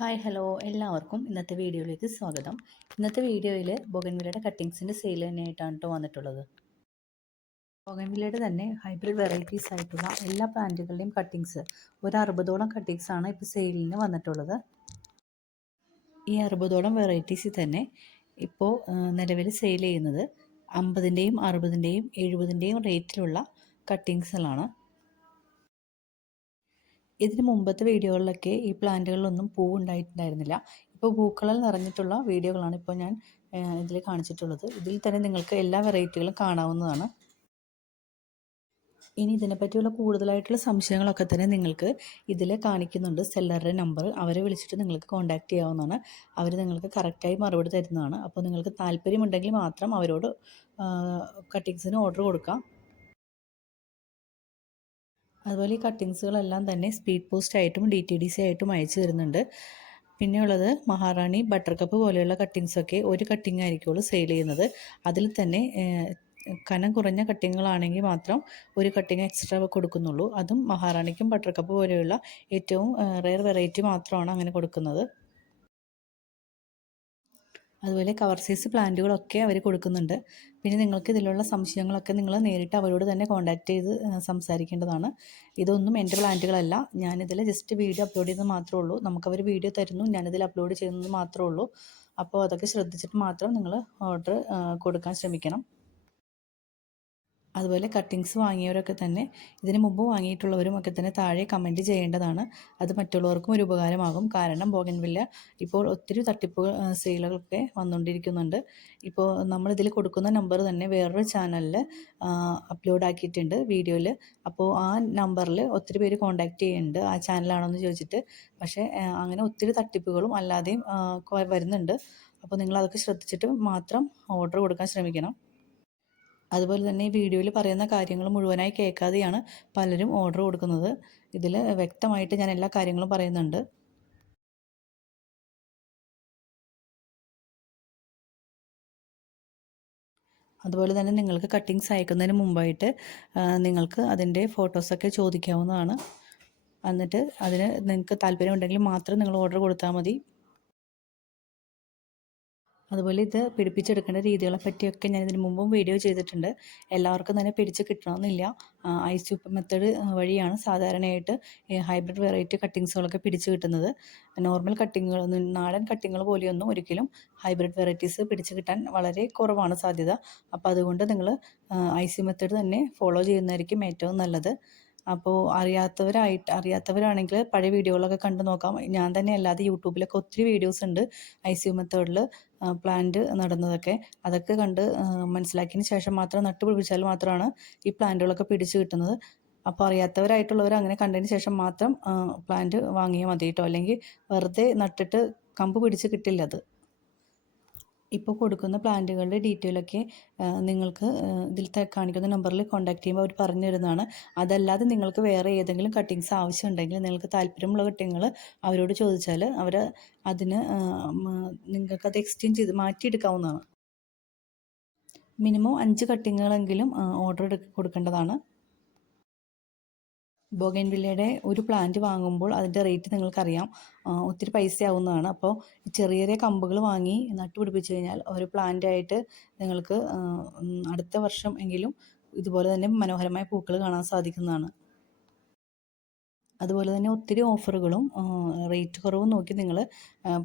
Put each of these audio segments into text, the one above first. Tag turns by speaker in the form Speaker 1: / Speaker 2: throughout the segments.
Speaker 1: Hi hello എല്ലാവർക്കും ഇന്നത്തെ വീഡിയോയിലേക്ക് സ്വാഗതം. ഇന്നത്തെ വീഡിയോയിൽ ബൊഗൻവിലയുടെ കട്ടിങ്സിന്റെ സെയിൽ തന്നെയായിട്ടാണ് കേട്ടോ വന്നിട്ടുള്ളത്. ബൊഗൻവിലയുടെ തന്നെ ഹൈബ്രിഡ് വെറൈറ്റീസ് ആയിട്ടുള്ള എല്ലാ പ്ലാന്റുകളുടെയും കട്ടിങ്സ് ഒരു അറുപതോളം കട്ടിങ്സാണ് ഇപ്പോൾ സെയിലിന് വന്നിട്ടുള്ളത്. ഈ അറുപതോളം വെറൈറ്റീസിൽ തന്നെ ഇപ്പോൾ നിലവിൽ സെയിൽ ചെയ്യുന്നത് അമ്പതിന്റെയും അറുപതിന്റെയും എഴുപതിന്റെയും റേറ്റിലുള്ള കട്ടിങ്സുകളാണ്. ഇതിന് മുമ്പത്തെ വീഡിയോകളിലൊക്കെ ഈ പ്ലാന്റുകളിലൊന്നും പൂ ഉണ്ടായിട്ടുണ്ടായിരുന്നില്ല ഇപ്പോൾ പൂക്കളാൽ നിറഞ്ഞിട്ടുള്ള വീഡിയോകളാണ് ഇപ്പോൾ ഞാൻ ഇതിൽ കാണിച്ചിട്ടുള്ളത്. ഇതിൽ തന്നെ നിങ്ങൾക്ക് എല്ലാ വെറൈറ്റികളും കാണാവുന്നതാണ്. ഇനി ഇതിനെപ്പറ്റിയുള്ള കൂടുതലായിട്ടുള്ള സംശയങ്ങളൊക്കെ തന്നെ നിങ്ങൾക്ക് ഇതിൽ കാണിക്കുന്നുണ്ട്. സെല്ലറുടെ നമ്പർ. അവരെ വിളിച്ചിട്ട് നിങ്ങൾക്ക് കോൺടാക്റ്റ് ചെയ്യാവുന്നതാണ്. അവർ നിങ്ങൾക്ക് കറക്റ്റായി മറുപടി തരുന്നതാണ്. അപ്പോൾ നിങ്ങൾക്ക് താല്പര്യമുണ്ടെങ്കിൽ മാത്രം അവരോട് കട്ടിങ്സിന് ഓർഡർ കൊടുക്കാം. അതുപോലെ ഈ കട്ടിങ്സുകളെല്ലാം തന്നെ സ്പീഡ് പോസ്റ്റ് ആയിട്ടും ഡി ടി ഡി സി ആയിട്ടും അയച്ചു തരുന്നുണ്ട്. പിന്നെ ഉള്ളത് മഹാറാണി ബട്ടർ കപ്പ് പോലെയുള്ള കട്ടിങ്സൊക്കെ ഒരു കട്ടിങ് ആയിരിക്കുള്ളൂ സെയിൽ ചെയ്യുന്നത്. അതിൽ തന്നെ കനം കുറഞ്ഞ കട്ടിങ്ങുകളാണെങ്കിൽ മാത്രം ഒരു കട്ടിങ് എക്സ്ട്രാ കൊടുക്കുന്നുള്ളൂ. അതും മഹാറാണിക്കും ബട്ടർ കപ്പ് പോലെയുള്ള ഏറ്റവും റെയർ വെറൈറ്റി മാത്രമാണ് അങ്ങനെ കൊടുക്കുന്നത്. അതുപോലെ കവർ സൈസ് പ്ലാന്റുകളൊക്കെ അവർ കൊടുക്കുന്നുണ്ട്. പിന്നെ നിങ്ങൾക്ക് ഇതിലുള്ള സംശയങ്ങളൊക്കെ നിങ്ങൾ നേരിട്ട് അവരോട് തന്നെ കോൺടാക്റ്റ് ചെയ്ത് സംസാരിക്കേണ്ടതാണ്. ഇതൊന്നും എന്റെ പ്ലാന്റുകളല്ല. ഞാനിതിൽ ജസ്റ്റ് വീഡിയോ അപ്ലോഡ് ചെയ്യുന്നത് മാത്രമേ ഉള്ളൂ. നമുക്കവർ വീഡിയോ തരുന്നു. ഞാനിതിൽ അപ്ലോഡ് ചെയ്യുന്നത് മാത്രമേ ഉള്ളൂ. അപ്പോൾ അതൊക്കെ ശ്രദ്ധിച്ചിട്ട് മാത്രം നിങ്ങൾ ഓർഡർ കൊടുക്കാൻ ശ്രമിക്കണം. അതുപോലെ കട്ടിങ്സ് വാങ്ങിയവരൊക്കെ തന്നെ ഇതിന് മുമ്പ് വാങ്ങിയിട്ടുള്ളവരും ഒക്കെ തന്നെ താഴെ കമന്റ് ചെയ്യേണ്ടതാണ്. അത് മറ്റുള്ളവർക്കും ഒരു ഉപകാരമാകും. കാരണം ബോഗൻവില്ല ഇപ്പോൾ ഒത്തിരി തട്ടിപ്പ് സെയിലുകളൊക്കെ വന്നുകൊണ്ടിരിക്കുന്നുണ്ട്. ഇപ്പോൾ നമ്മളിതിൽ കൊടുക്കുന്ന നമ്പർ തന്നെ വേറൊരു ചാനലിൽ അപ്ലോഡ് ആക്കിയിട്ടുണ്ട് വീഡിയോയിൽ അപ്പോൾ ആ നമ്പറിൽ ഒത്തിരി പേര് കോൺടാക്റ്റ് ചെയ്യുന്നുണ്ട്. ആ ചാനലാണോ എന്ന് ചോദിച്ചിട്ട്. പക്ഷേ അങ്ങനെ ഒത്തിരി തട്ടിപ്പുകളും അല്ലാതെയും വരുന്നുണ്ട്. അപ്പോൾ നിങ്ങൾ അതൊക്കെ ശ്രദ്ധിച്ചിട്ട് മാത്രം ഓർഡർ കൊടുക്കാൻ ശ്രമിക്കണം. അതുപോലെ തന്നെ ഈ വീഡിയോയിൽ പറയുന്ന കാര്യങ്ങൾ മുഴുവനായി കേൾക്കാതെയാണ് പലരും ഓർഡർ കൊടുക്കുന്നത്. ഇതിൽ വ്യക്തമായിട്ട് ഞാൻ എല്ലാ കാര്യങ്ങളും പറയുന്നുണ്ട്. അതുപോലെ തന്നെ നിങ്ങൾക്ക് കട്ടിങ്സ് അയക്കുന്നതിന് മുമ്പായിട്ട് നിങ്ങൾക്ക് അതിന്റെ ഫോട്ടോസൊക്കെ ചോദിക്കാവുന്നതാണ്. എന്നിട്ട് അതിന് നിങ്ങൾക്ക് താല്പര്യമുണ്ടെങ്കിൽ മാത്രം നിങ്ങൾ ഓർഡർ കൊടുത്താൽ മതി. അതുപോലെ ഇത് പിടിപ്പിച്ചെടുക്കേണ്ട രീതികളെ പറ്റിയൊക്കെ ഞാൻ ഇതിന് മുമ്പും വീഡിയോ ചെയ്തിട്ടുണ്ട്. എല്ലാവർക്കും തന്നെ പിടിച്ച് കിട്ടണമെന്നില്ല. ഐസ് ട്യൂബ് മെത്തേഡ് വഴിയാണ് സാധാരണയായിട്ട് ഹൈബ്രിഡ് വെറൈറ്റി കട്ടിങ്സുകളൊക്കെ പിടിച്ച് കിട്ടുന്നത്. നോർമൽ കട്ടിങ്ങുകൾ നാടൻ കട്ടിങ്ങുകൾ പോലെയൊന്നും ഒരിക്കലും ഹൈബ്രിഡ് വെറൈറ്റീസ് പിടിച്ച് കിട്ടാൻ വളരെ കുറവാണ് സാധ്യത. അപ്പോൾ അതുകൊണ്ട് നിങ്ങൾ ഐ സി മെത്തേഡ് തന്നെ ഫോളോ ചെയ്യുന്നതായിരിക്കും ഏറ്റവും നല്ലത്. അപ്പോൾ അറിയാത്തവരായിട്ട് അറിയാത്തവരാണെങ്കിൽ പഴയ വീഡിയോകളൊക്കെ കണ്ടു നോക്കാം. ഞാൻ തന്നെ അല്ലാതെ യൂട്യൂബിലൊക്കെ ഒത്തിരി വീഡിയോസ് ഉണ്ട് ഐ സി മെത്തേഡിൽ പ്ലാന്റ് നടന്നതൊക്കെ. അതൊക്കെ കണ്ട് മനസ്സിലാക്കിയതിന് ശേഷം മാത്രം നട്ടുപിടിപ്പിച്ചാൽ മാത്രമാണ് ഈ പ്ലാന്റുകളൊക്കെ പിടിച്ചു കിട്ടുന്നത്. അപ്പോൾ അറിയാത്തവരായിട്ടുള്ളവർ അങ്ങനെ കണ്ടതിന് ശേഷം മാത്രം പ്ലാന്റ് വാങ്ങിയാൽ മതി കേട്ടോ അല്ലെങ്കിൽ വെറുതെ നട്ടിട്ട് കമ്പ് പിടിച്ച് കിട്ടില്ല അത്. ഇപ്പോൾ കൊടുക്കുന്ന പ്ലാന്റുകളുടെ ഡീറ്റെയിലൊക്കെ നിങ്ങൾക്ക് ഇതിൽ കാണിക്കുന്ന നമ്പറിൽ കോൺടാക്ട് ചെയ്യുമ്പോൾ അവർ പറഞ്ഞു തരുന്നതാണ് അതല്ലാതെ നിങ്ങൾക്ക് വേറെ ഏതെങ്കിലും കട്ടിങ്സ് ആവശ്യമുണ്ടെങ്കിൽ നിങ്ങൾക്ക് താല്പര്യമുള്ള കട്ടിങ്ങൾ അവരോട് ചോദിച്ചാൽ അവർ അതിന് നിങ്ങൾക്കത് എക്സ്ചേഞ്ച് ചെയ്ത് മാറ്റിയെടുക്കാവുന്നതാണ്. മിനിമം അഞ്ച് കട്ടിങ്ങുകളെങ്കിലും ഓർഡർ കൊടുക്കേണ്ടതാണ്. ബോഗൻവില്ലയുടെ ഒരു പ്ലാന്റ് വാങ്ങുമ്പോൾ അതിന്റെ റേറ്റ് നിങ്ങൾക്കറിയാം. ഒത്തിരി പൈസ ആവുന്നതാണ് അപ്പോൾ ചെറിയ ചെറിയ കമ്പുകൾ വാങ്ങി നട്ടുപിടിപ്പിച്ച് കഴിഞ്ഞാൽ ഒരു പ്ലാന്റായിട്ട് നിങ്ങൾക്ക് അടുത്ത വർഷം എങ്കിലും ഇതുപോലെ തന്നെ മനോഹരമായ പൂക്കൾ കാണാൻ സാധിക്കുന്നതാണ്. അതുപോലെ തന്നെ ഒത്തിരി ഓഫറുകളും റേറ്റ് കുറവും നോക്കി നിങ്ങൾ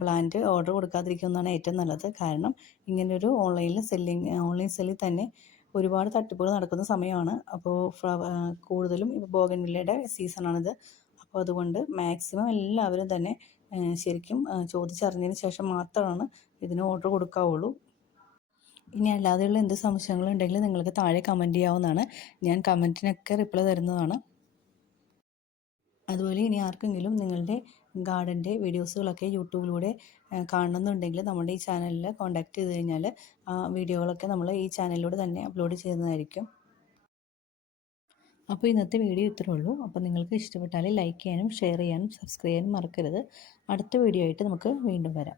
Speaker 1: പ്ലാന്റ് ഓർഡർ കൊടുക്കാതിരിക്കുന്നതാണ് ഏറ്റവും നല്ലത്. കാരണം ഇങ്ങനൊരു ഓൺലൈനിൽ സെല്ലിങ് ഓൺലൈൻ സെല്ലിൽ തന്നെ ഒരുപാട് തട്ടിപ്പുകൾ നടക്കുന്ന സമയമാണ്. അപ്പോൾ കൂടുതലും ഇപ്പോൾ ബോഗൻവില്ലയുടെ സീസണാണിത്. അപ്പോൾ അതുകൊണ്ട് മാക്സിമം എല്ലാവരും തന്നെ ശരിക്കും ചോദിച്ചറിഞ്ഞതിന് ശേഷം മാത്രമാണ് ഇതിന് ഓർഡർ കൊടുക്കാവുള്ളൂ. ഇനി അല്ലാതെയുള്ള എന്ത് സംശയങ്ങളുണ്ടെങ്കിലും നിങ്ങൾക്ക് താഴെ കമന്റ് ചെയ്യാവുന്നതാണ്. ഞാൻ കമന്റിനൊക്കെ റിപ്ലൈ തരുന്നതാണ്. അതുപോലെ ഇനി ആർക്കെങ്കിലും നിങ്ങളുടെ ഗാർഡന്റെ വീഡിയോസുകളൊക്കെ യൂട്യൂബിലൂടെ കാണണമെന്നുണ്ടെങ്കിൽ നമ്മുടെ ഈ ചാനലിൽ കോൺടാക്റ്റ് ചെയ്ത് കഴിഞ്ഞാൽ ആ വീഡിയോകളൊക്കെ നമ്മൾ ഈ ചാനലിലൂടെ തന്നെ അപ്ലോഡ് ചെയ്യുന്നതായിരിക്കും. അപ്പോൾ ഇന്നത്തെ വീഡിയോ ഇത്രേ ഉള്ളൂ. അപ്പോൾ നിങ്ങൾക്ക് ഇഷ്ടപ്പെട്ടാൽ ലൈക്ക് ചെയ്യാനും ഷെയർ ചെയ്യാനും സബ്സ്ക്രൈബ് ചെയ്യാനും മറക്കരുത്. അടുത്ത വീഡിയോ ആയിട്ട് നമുക്ക് വീണ്ടും വരാം.